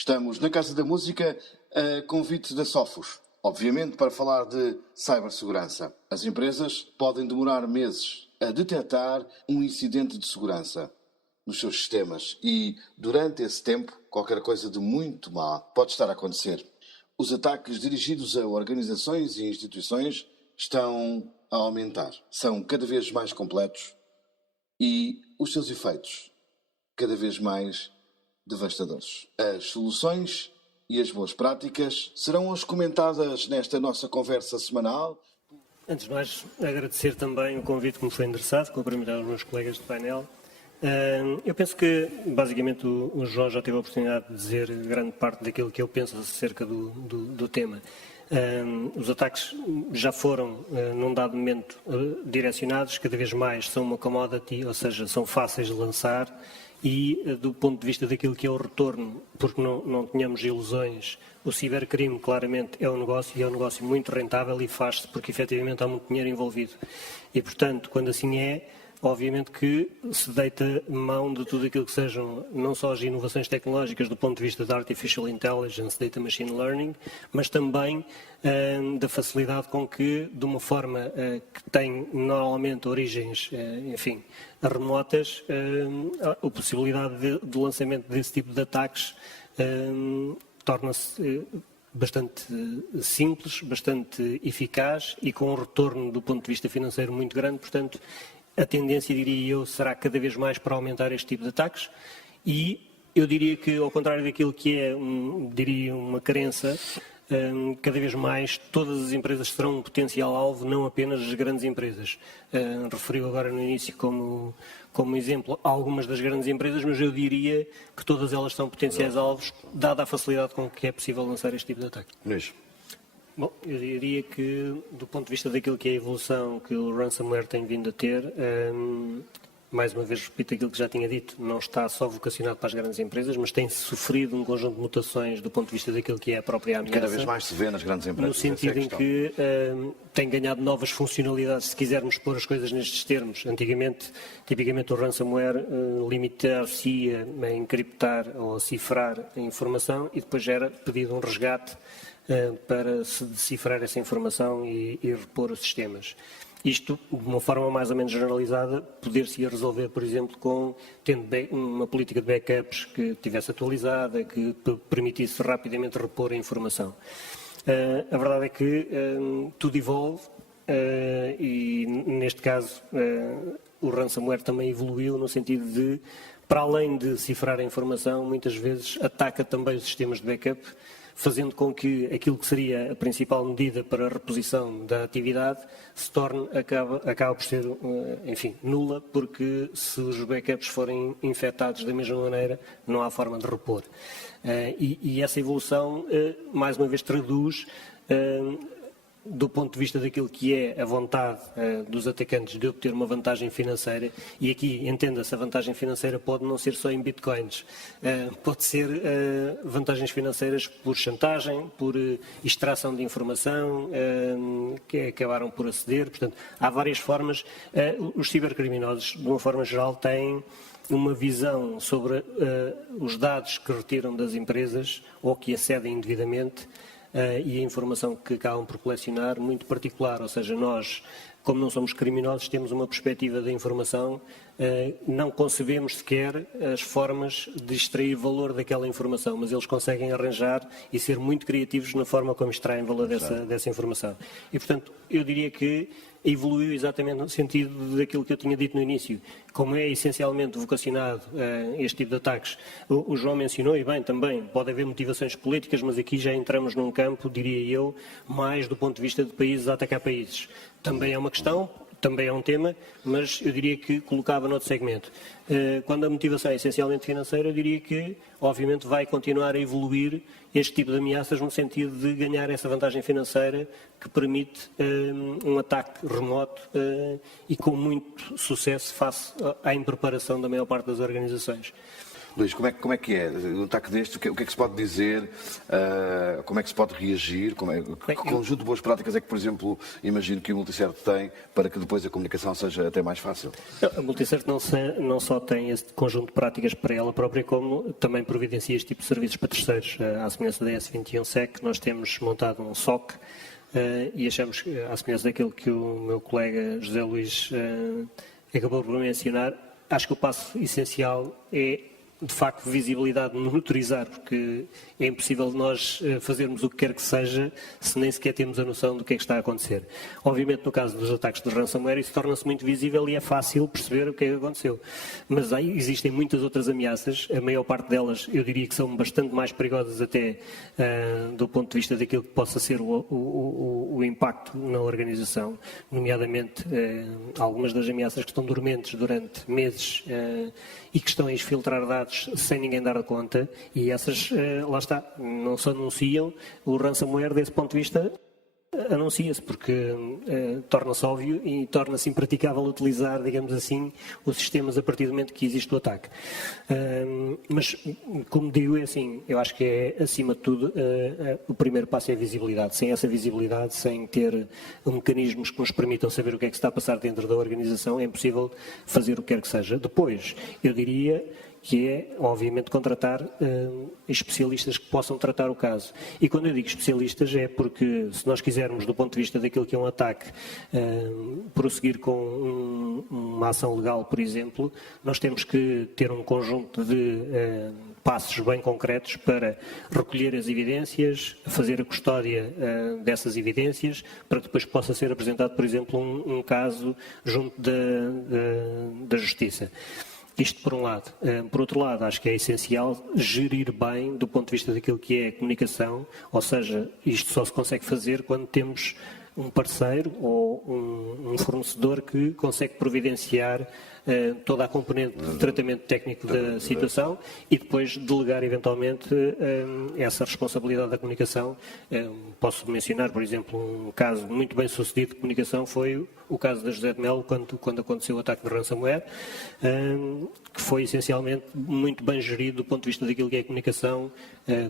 Estamos na Casa da Música a convite da Sofos, obviamente para falar de cibersegurança. As empresas podem demorar meses a detectar um incidente de segurança nos seus sistemas e, durante esse tempo, qualquer coisa de muito má pode estar a acontecer. Os ataques dirigidos a organizações e instituições estão a aumentar. São cada vez mais completos e os seus efeitos cada vez mais devastadores. As soluções e as boas práticas serão hoje comentadas nesta nossa conversa semanal. Antes de mais, agradecer também o convite que me foi endereçado, cumprimentar os meus colegas de painel. Eu penso que, basicamente, o João já teve a oportunidade de dizer grande parte daquilo que eu penso acerca do tema. Os ataques já foram, num dado momento, direcionados, cada vez mais são uma commodity, ou seja, são fáceis de lançar e, do ponto de vista daquilo que é o retorno, porque não tenhamos ilusões, o cibercrime claramente é um negócio e é um negócio muito rentável e faz-se porque efetivamente há muito dinheiro envolvido. E, portanto, quando assim é, obviamente que se deita mão de tudo aquilo que sejam não só as inovações tecnológicas do ponto de vista da Artificial Intelligence, Data Machine Learning, mas também da facilidade com que, de uma forma que tem normalmente origens, enfim, remotas, a possibilidade de lançamento desse tipo de ataques torna-se bastante simples, bastante eficaz e com um retorno do ponto de vista financeiro muito grande. Portanto, a tendência, diria eu, será cada vez mais para aumentar este tipo de ataques e eu diria que, ao contrário daquilo que é, diria, uma crença, cada vez mais todas as empresas serão um potencial alvo, não apenas as grandes empresas. Referiu agora no início como exemplo algumas das grandes empresas, mas eu diria que todas elas são potenciais alvos, dada a facilidade com que é possível lançar este tipo de ataque. Luís. Bom, eu diria que, do ponto de vista daquilo que é a evolução que o ransomware tem vindo a ter, mais uma vez repito aquilo que já tinha dito, não está só vocacionado para as grandes empresas, mas tem sofrido um conjunto de mutações do ponto de vista daquilo que é a própria ameaça. Cada vez mais se vê nas grandes empresas. No sentido em que tem ganhado novas funcionalidades, se quisermos pôr as coisas nestes termos. Antigamente, tipicamente o ransomware limitar-se a encriptar ou a cifrar a informação e depois era pedido um resgate para se decifrar essa informação e repor os sistemas. Isto, de uma forma mais ou menos generalizada, poder-se resolver, por exemplo, tendo uma política de backups que estivesse atualizada, que permitisse rapidamente repor a informação. A verdade é que tudo evolve e, neste caso, o ransomware também evoluiu no sentido de, para além de cifrar a informação, muitas vezes ataca também os sistemas de backup, fazendo com que aquilo que seria a principal medida para a reposição da atividade se torne, acaba por ser, enfim, nula, porque se os backups forem infectados da mesma maneira, não há forma de repor. E essa evolução, mais uma vez, traduz do ponto de vista daquilo que é a vontade dos atacantes de obter uma vantagem financeira, e aqui, entenda-se, a vantagem financeira pode não ser só em bitcoins, pode ser vantagens financeiras por chantagem, por extração de informação, que acabaram por aceder, portanto, há várias formas. Os cibercriminosos, de uma forma geral, têm uma visão sobre os dados que retiram das empresas ou que acedem indevidamente, e a informação que acabam por colecionar muito particular, ou seja, nós, como não somos criminosos, temos uma perspectiva da informação, não concebemos sequer as formas de extrair valor daquela informação, mas eles conseguem arranjar e ser muito criativos na forma como extraem valor dessa informação. E, portanto, eu diria que evoluiu exatamente no sentido daquilo que eu tinha dito no início. Como é essencialmente vocacionado este tipo de ataques, o João mencionou, e bem, também pode haver motivações políticas, mas aqui já entramos num campo, diria eu, mais do ponto de vista de países a atacar países. Também é uma questão, também é um tema, mas eu diria que colocava noutro segmento. Quando a motivação é essencialmente financeira, eu diria que, obviamente, vai continuar a evoluir este tipo de ameaças no sentido de ganhar essa vantagem financeira que permite um ataque remoto e com muito sucesso face à impreparação da maior parte das organizações. Luís, como é que é? Um ataque deste, o que é que se pode dizer? Como é que se pode reagir? Que conjunto de boas práticas é que, por exemplo, imagino que o Multicert tem para que depois a comunicação seja até mais fácil? A Multicert não só tem esse conjunto de práticas para ela própria, como também providencia este tipo de serviços para terceiros. À semelhança da S21SEC, nós temos montado um SOC e achamos, à semelhança daquilo que o meu colega José Luís acabou por mencionar, acho que o passo essencial é, de facto, visibilidade, monitorizar, porque é impossível nós fazermos o que quer que seja se nem sequer temos a noção do que é que está a acontecer. Obviamente, no caso dos ataques de ransomware, isso torna-se muito visível e é fácil perceber o que é que aconteceu. Mas aí existem muitas outras ameaças, a maior parte delas eu diria que são bastante mais perigosas até do ponto de vista daquilo que possa ser o impacto na organização, nomeadamente algumas das ameaças que estão dormentes durante meses e que estão a exfiltrar dados sem ninguém dar conta, e essas, lá está, não se anunciam. O ransomware, desse ponto de vista, anuncia-se, porque torna-se óbvio e torna-se impraticável utilizar, digamos assim, os sistemas a partir do momento que existe o ataque. Mas, como digo, é assim, eu acho que é, acima de tudo, o primeiro passo é a visibilidade. Sem essa visibilidade, sem ter mecanismos que nos permitam saber o que é que está a passar dentro da organização, é impossível fazer o que quer que seja. Depois, eu diria que é, obviamente, contratar especialistas que possam tratar o caso. E quando eu digo especialistas é porque, se nós quisermos, do ponto de vista daquilo que é um ataque, prosseguir com uma ação legal, por exemplo, nós temos que ter um conjunto de passos bem concretos para recolher as evidências, fazer a custódia dessas evidências, para que depois possa ser apresentado, por exemplo, um caso junto da Justiça. Isto por um lado. Por outro lado, acho que é essencial gerir bem do ponto de vista daquilo que é a comunicação, ou seja, isto só se consegue fazer quando temos um parceiro ou um fornecedor que consegue providenciar toda a componente de tratamento técnico da situação e depois delegar eventualmente essa responsabilidade da comunicação. Posso mencionar, por exemplo, um caso muito bem sucedido de comunicação foi o caso da José de Melo, quando aconteceu o ataque de ransomware, que foi essencialmente muito bem gerido do ponto de vista daquilo que é a comunicação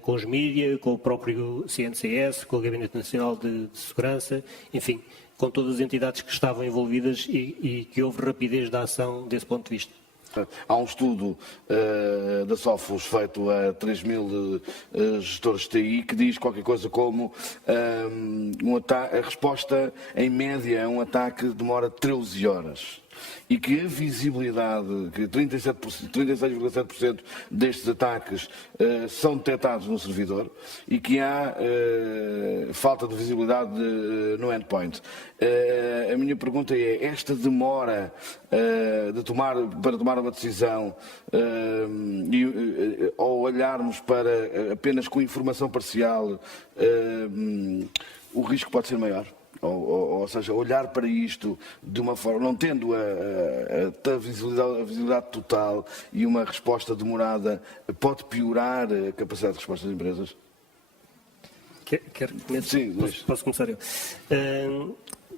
com os mídias, com o próprio CNCS, com o Gabinete Nacional de Segurança, enfim, com todas as entidades que estavam envolvidas e que houve rapidez da ação desse ponto de vista. Há um estudo da Sofos feito a 3.000 gestores de TI que diz qualquer coisa como a resposta em média a um ataque demora 13 horas. E que a visibilidade, que 36,7% destes ataques são detectados no servidor e que há falta de visibilidade no endpoint. A minha pergunta é, esta demora para tomar uma decisão ou olharmos para apenas com informação parcial, o risco pode ser maior? Ou seja, olhar para isto de uma forma, não tendo a visibilidade total e uma resposta demorada, pode piorar a capacidade de resposta das empresas? Quer começar? Sim, posso começar eu.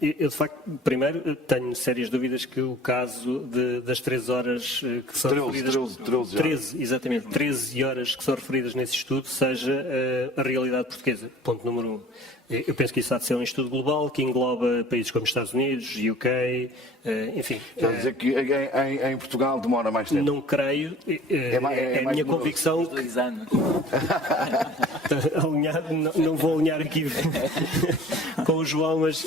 Eu, de facto, primeiro, tenho sérias dúvidas que o caso das 13 horas que são referidas... 13, exatamente, 13 horas que são referidas nesse estudo seja a realidade portuguesa, ponto número 1. Eu penso que isso há de ser um estudo global que engloba países como Estados Unidos, UK, enfim. Quer dizer que em Portugal demora mais tempo? Não creio. É a minha convicção. 2 anos. Não vou alinhar aqui com o João, mas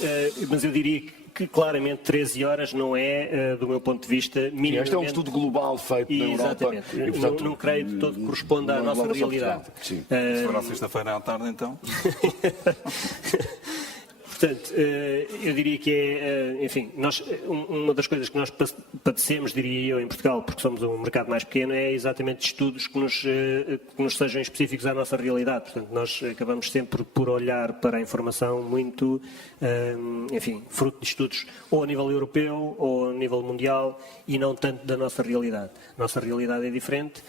eu diria que claramente 13 horas não é, do meu ponto de vista, minimamente... Este é um estudo global feito na Europa. Exatamente. E, portanto, não creio de todo que corresponda à nossa realidade. Sim. Se for à sexta-feira à tarde, então... Portanto, eu diria que enfim, uma das coisas que nós padecemos, diria eu, em Portugal, porque somos um mercado mais pequeno, é exatamente estudos que nos sejam específicos à nossa realidade. Portanto, nós acabamos sempre por olhar para a informação muito, enfim, fruto de estudos ou a nível europeu ou a nível mundial e não tanto da nossa realidade. A nossa realidade é diferente,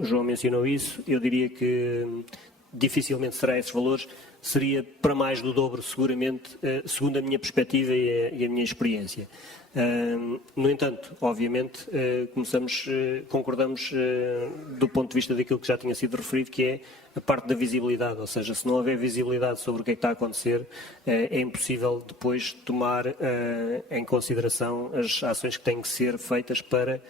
o João mencionou isso, eu diria que dificilmente será esses valores, seria para mais do dobro, seguramente, segundo a minha perspectiva e a minha experiência. No entanto, obviamente, concordamos do ponto de vista daquilo que já tinha sido referido, que é a parte da visibilidade, ou seja, se não houver visibilidade sobre o que é que está a acontecer, é impossível depois tomar em consideração as ações que têm que ser feitas para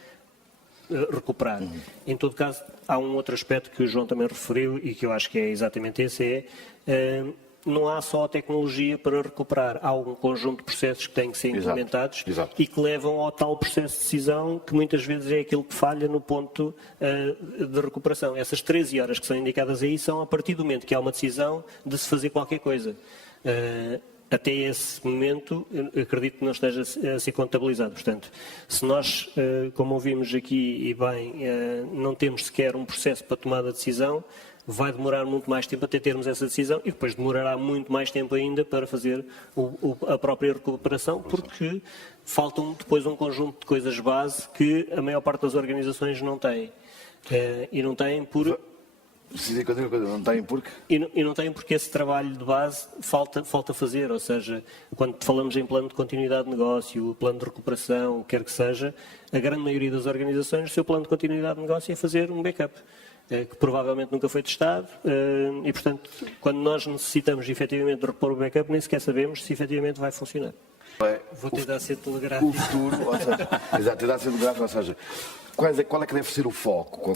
recuperar. Em todo caso, há um outro aspecto que o João também referiu e que eu acho que é exatamente esse, não há só a tecnologia para recuperar, há um conjunto de processos que têm que ser implementados e que levam ao tal processo de decisão que muitas vezes é aquilo que falha no ponto de recuperação. Essas 13 horas que são indicadas aí são a partir do momento que há uma decisão de se fazer qualquer coisa. Até esse momento, acredito que não esteja a ser contabilizado. Portanto, se nós, como ouvimos aqui e bem, não temos sequer um processo para tomada de decisão, vai demorar muito mais tempo até termos essa decisão e depois demorará muito mais tempo ainda para fazer a própria recuperação, porque faltam depois um conjunto de coisas base que a maior parte das organizações não têm. E não têm por... Não têm porque? E não têm porque esse trabalho de base falta fazer, ou seja, quando falamos em plano de continuidade de negócio, plano de recuperação, o que quer que seja, a grande maioria das organizações, o seu plano de continuidade de negócio é fazer um backup, que provavelmente nunca foi testado, e portanto, quando nós necessitamos efetivamente de repor o backup, nem sequer sabemos se efetivamente vai funcionar. Vou tentar ser telegráfico. O futuro, ou seja, exato, tentar ser telegráfico, ou seja, qual é que deve ser o foco?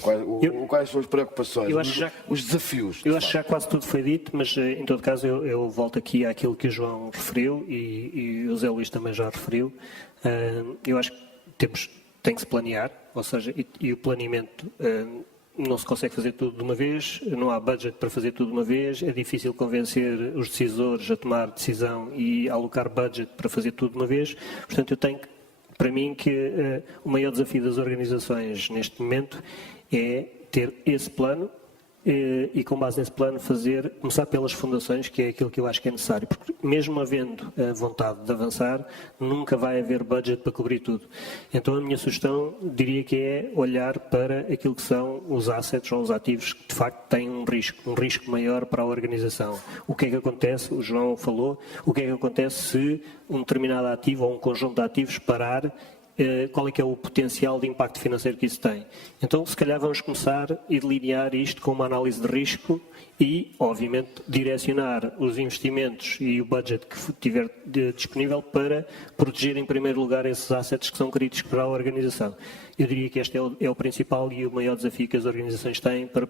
Quais são as preocupações, os desafios? Eu acho que já quase tudo foi dito, mas em todo caso eu volto aqui àquilo que o João referiu e o Zé Luís também já referiu. Eu acho que tem que se planear, ou seja, e o planeamento não se consegue fazer tudo de uma vez, não há budget para fazer tudo de uma vez, é difícil convencer os decisores a tomar decisão e a alocar budget para fazer tudo de uma vez. Portanto, eu tenho para mim que o maior desafio das organizações neste momento é ter esse plano e com base nesse plano começar pelas fundações, que é aquilo que eu acho que é necessário, porque mesmo havendo a vontade de avançar, nunca vai haver budget para cobrir tudo. Então a minha sugestão diria que é olhar para aquilo que são os assets ou os ativos que de facto têm um risco maior para a organização. O que é que acontece, o João falou, o que é que acontece se um determinado ativo ou um conjunto de ativos parar, qual é que é o potencial de impacto financeiro que isso tem. Então, se calhar vamos começar a delinear isto com uma análise de risco e, obviamente, direcionar os investimentos e o budget que tiver disponível para proteger, em primeiro lugar, esses assets que são críticos para a organização. Eu diria que este é o principal e o maior desafio que as organizações têm para